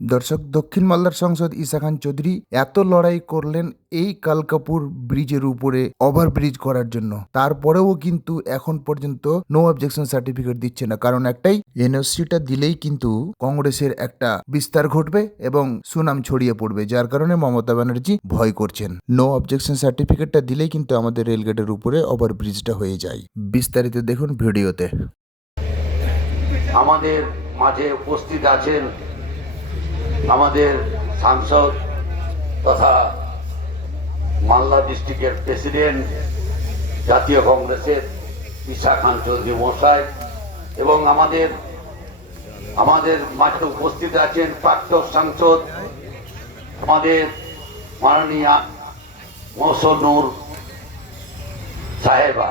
দর্শক, দক্ষিণ মালদার সাংসদ ঈসা খান চৌধুরী এত লড়াই করলেন এই কালকাপুর ব্রিজের উপরে ওভারব্রিজ করার জন্য। তারপরেও কিন্তু এখন পর্যন্ত নো অবজেকশন সার্টিফিকেট দিচ্ছে না। কারণ একটাই, এনওসিটা দিলেই কিন্তু কংগ্রেসের একটা বিস্তার ঘটবে এবং সুনাম ছড়িয়ে পড়বে। যার কারণে মমতা ব্যানার্জি ভয় করছেন। নো অবজেকশন সার্টিফিকেটটা দিলেই কিন্তু আমাদের রেলগেটের উপরে ওভারব্রিজটা হয়ে যায়। বিস্তারিত দেখুন ভিডিওতে। আমাদের মাঝে উপস্থিত আছেন আমাদের সাংসদ তথা মালদা ডিস্ট্রিক্টের প্রেসিডেন্ট, জাতীয় কংগ্রেসের ঈশা খান চৌধুরী মশাই এবং আমাদের আমাদের মাঠে উপস্থিত আছেন প্রাক্তন সাংসদ আমাদের মাননীয়া মহসনুর সাহেবা।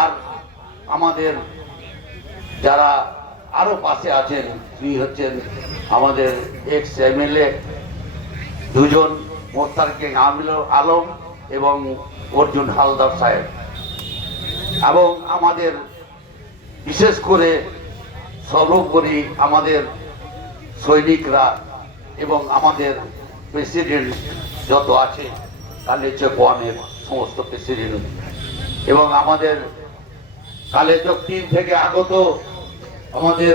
আর আমাদের যারা আরও পাশে আছেন তিনি হচ্ছেন আমাদের এক্স এমএলএ দুজন মোস্তার কিং আমিল আলম এবং অর্জুন হালদার সাহেব। এবং আমাদের বিশেষ করে সর্বোপরি আমাদের সৈনিকরা এবং আমাদের প্রেসিডেন্ট যত আছে কালেচক ওয়ানের সমস্ত প্রেসিডেন্ট। এবং আমাদের কালেচক টিম থেকে আগত আমাদের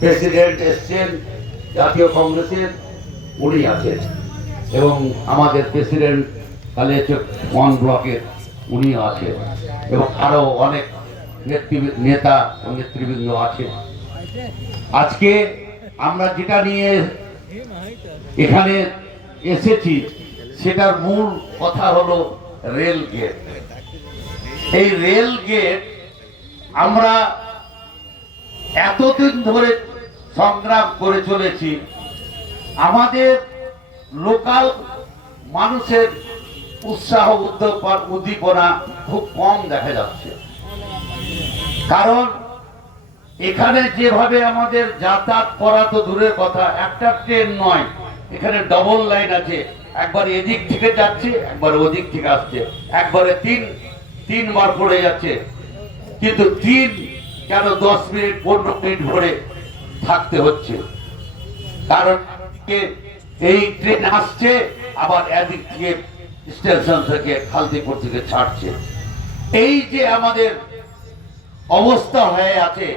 প্রেসিডেন্ট এসছেন, জাতীয় কংগ্রেসের উনি আছেন এবং আমাদের প্রেসিডেন্ট কালেচক ওয়ান ব্লকের উনি আছেন এবং আরও অনেক নেতা ও নেতৃবৃন্দ আছে। আজকে আমরা যেটা নিয়ে এখানে এসেছি, সেটার মূল কথা হলো রেল গেট। এই রেল গেট আমরা এতদিন ধরে সংগ্রাম করে চলেছি। আমাদের লোকাল মানুষের উৎসাহ উদ্দীপনা খুব কম দেখা যাচ্ছে। কারণ এখানে যেভাবে আমাদের যাতায়াত করা তো দূরের কথা, একটা ট্রেন নয়, এখানে ডবল লাইন আছে। একবার এদিক থেকে যাচ্ছে, একবার ওদিক থেকে আসছে। একবারে তিন তিনবার পড়ে যাচ্ছে। কিন্তু তিন কেন দশ মিনিট, পনেরো মিনিট ধরে থাকতে হচ্ছে? কারণ এই ট্রেন আসছে, আবার এদিক থেকে স্টেশন থেকে খালদিপুর থেকে ছাড়ছে। এই যে আমাদের অবস্থা হয়ে আছে,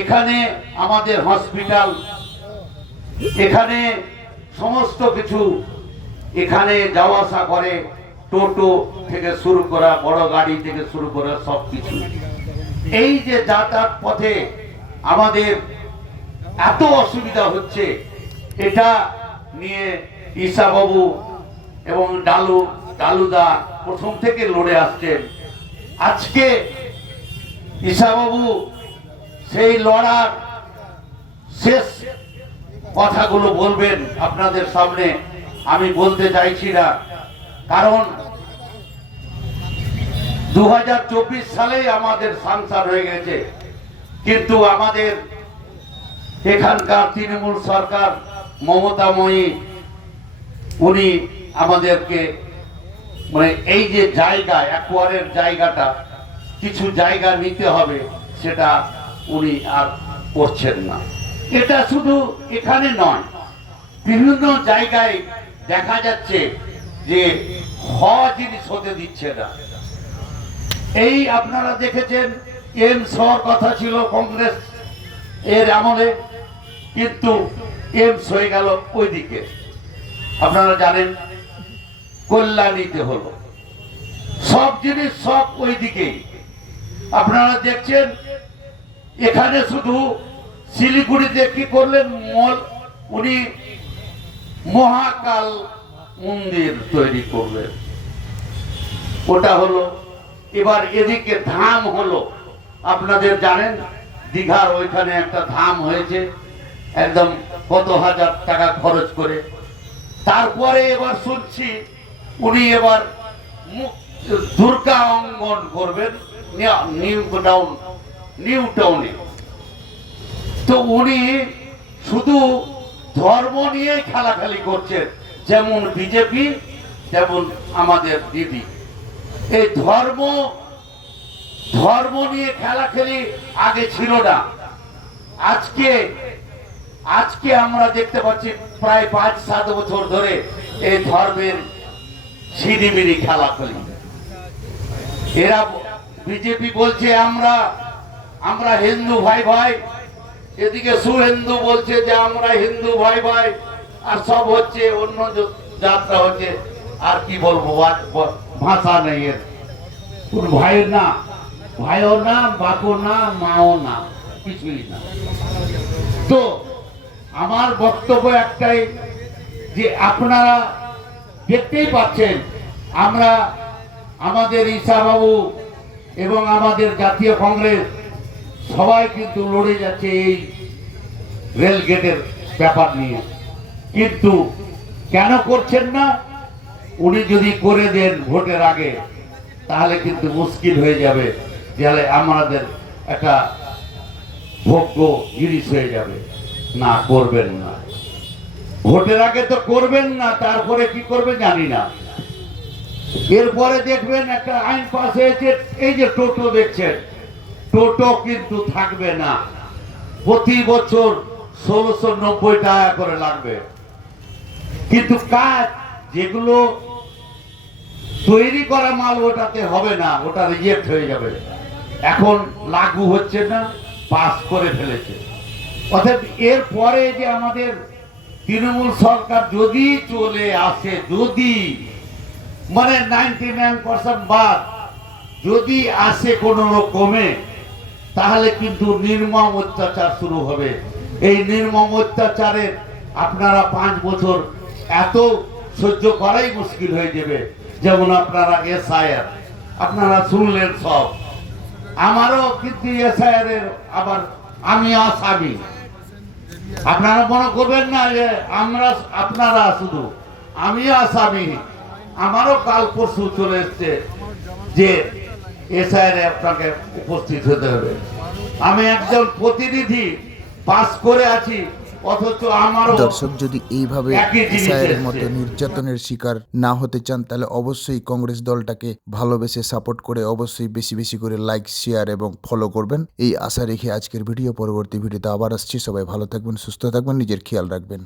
এখানে আমাদের হসপিটাল এখানে সমস্ত কিছু এখানে যাওয়া আসা করে, টোটো থেকে শুরু করা, বড় গাড়ি থেকে শুরু করা সব কিছু এই যে যাতায়াত পথে আমাদের এত অসুবিধা হচ্ছে, এটা নিয়ে ঈশাবাবু এবং ডালু, ডালুদা প্রথম থেকে লড়ে আসছেন। আজকে ঈশাবাবু সেই লড়ার শেষ কথাগুলো বলবেন আপনাদের সামনে, আমি বলতে চাইছি না। কারণ দু সালেই আমাদের সংসার হয়ে গেছে। কিন্তু আমাদের এখানকার তৃণমূল সরকার মমতাময়ী উনি আমাদেরকে মানে এই যে জায়গা একোয়ারের জায়গাটা, কিছু জায়গা নিতে হবে, সেটা উনি আর করছেন না। এটা শুধু এখানে নয়, বিভিন্ন জায়গায় দেখা যাচ্ছে যে হ জিনিস হতে দিচ্ছে না। এই আপনারা দেখেছেন এমস হওয়ার কথা ছিল কংগ্রেস এর আমলে, কিন্তু এমস হয়ে গেল ওইদিকে। আপনারা জানেন কল্যাণীতে হলো। সব জিনিস সব ওইদিকেই আপনারা দেখছেন, এখানে শুধু শিলিগুড়িতে কি করলেন, মল, উনি মহাকাল মন্দির তৈরি করলেন। ওটা হলো এবার এদিকে ধাম হলো। আপনাদের জানেন, দীঘার ওইখানে একটা ধাম হয়েছে, একদম কত হাজার টাকা খরচ করে। তারপরে এবার শুনছি উনি এবার দুর্গা অঙ্গন করবেন নিউ- টাউন, নিউ টাউনে। তো উনি শুধু ধর্ম নিয়ে খেলাখালি করছেন, যেমন বিজেপি যেমন আমাদের দিদি। এই ধর্ম ধর্ম নিয়ে খেলাখেলি আগে ছিল না। আজকে আজকে আমরা দেখতে পাচ্ছি প্রায় পাঁচ, সাত বছর ধরে এই ধর্মের সিঁড়িমিড়ি খেলা খেলি। এরা বিজেপি বলছে, আমরা আমরা হিন্দু ভাই ভাই। এদিকে সুহিন্দু বলছে যে, আমরা হিন্দু ভাই ভাই। আর সব হচ্ছে অন্য যাত্রা হচ্ছে আর কি বলব ভাষা নেই এর। কোন ভাইয়ের না ভাইও না বাপও না মাও না, কিছুই না। তো আমার বক্তব্য একটাই যে আপনারা দেখতেই পাচ্ছেন, আমরা আমাদের বাবু এবং আমাদের জাতীয় কংগ্রেস সবাই কিন্তু লড়ে যাচ্ছে এই রেল গেটের ব্যাপার নিয়ে। কিন্তু কেন করছেন না? উনি যদি করে দেন ভোটের আগে, তাহলে কিন্তু মুশকিল হয়ে যাবে, তাহলে আমাদের একটা ভোগ্য জিনিস হয়ে যাবে। না, করবেন না। ভোটের আগে তো করবেন না, তারপরে কি করবে জানি না। এরপরে দেখবেন একটা আইন পাস হয়েছে, এই যে টোটো দেখছেন, টোটো কিন্তু থাকবে না। প্রতি বছর ষোলোশো নব্বই টাকা করে লাগবে। কিন্তু কাজ যেগুলো তৈরি করা মাল ওটাতে হবে না ওটা রিজেক্ট হয়ে যাবে। এখন লাগু হচ্ছে না পাস করে ফেলেছে। অর্থাৎ এর পরে যে আমাদের তৃণমূল সরকার যদি চলে আসে, যদি মানে নাইনটি নাইন পার্সেন্ট বাদ, যদি আসে কোনো রকমে, তাহলে কিন্তু নির্মম অত্যাচার শুরু হবে। এই নির্মম অত্যাচারের আপনারা পাঁচ বছর এত সহ্য করাই মুশকিল হয়ে যাবে। যেমন আপনারা এসআইআর, আপনারা শুনলেন সব। আমারও কিন্তু এসআইআর এর আবার আমি আসামি। আপনারা মনে করবেন না যে আমরা, আপনারা শুধু আমিও আসামি। আমারও কাল পরশু চলে এসছে যে এসআইআর আপনাকে উপস্থিত হতে হবে। আমি একজন প্রতিনিধি পাস করে আছি। দর্শক যদি এইভাবে এসআইয়ের মতো নির্যাতনের শিকার না হতে চান তাহলে অবশ্যই কংগ্রেস দলটাকে ভালোবেসে সাপোর্ট করে অবশ্যই বেশি বেশি করে লাইক শেয়ার এবং ফলো করবেন। এই আশা রেখে আজকের ভিডিও পরবর্তী ভিডিওতে আবার আসছি। সবাই ভালো থাকবেন সুস্থ থাকবেন নিজের খেয়াল রাখবেন।